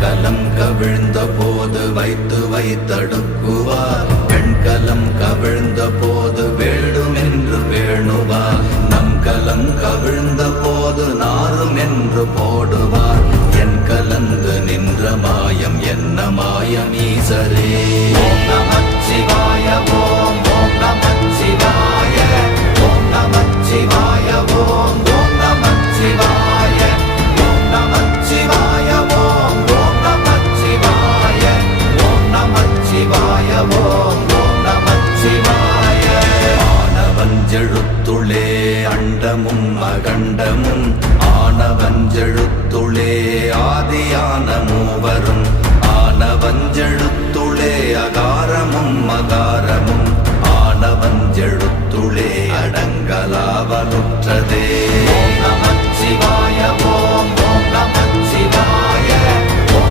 கலம் கவிழ்ந்த போது வைத்து வைத்தடுக்குவார் பெண்கலம் கவிழ்ந்த போது வேண்டுமென்று வேணுவார் நம் கலம் கவிழ்ந்த போது நாரும் என்று போடுவார் என் கலந்து நின்ற மாயம் என்ன மாயம் ஈசரே ஓம் நமச்சிவாய ஓம் ஓம் நமச்சிவாய ஓம் நமச்சிவாய ஓம் ஓம் நமச்சிவாய ஓம் நமச்சிவாய ஓம் ஓம் நமச்சிவாய ஓம் நமச்சிவாய ஓம் ஓம் நமச்சிவாய ஆனவஞ்செழுத்துளே அண்டமும் அகண்டமும் ஆனவஞ்செழுத்துளே ஆதியான மூவரும் ஆனவஞ்செழு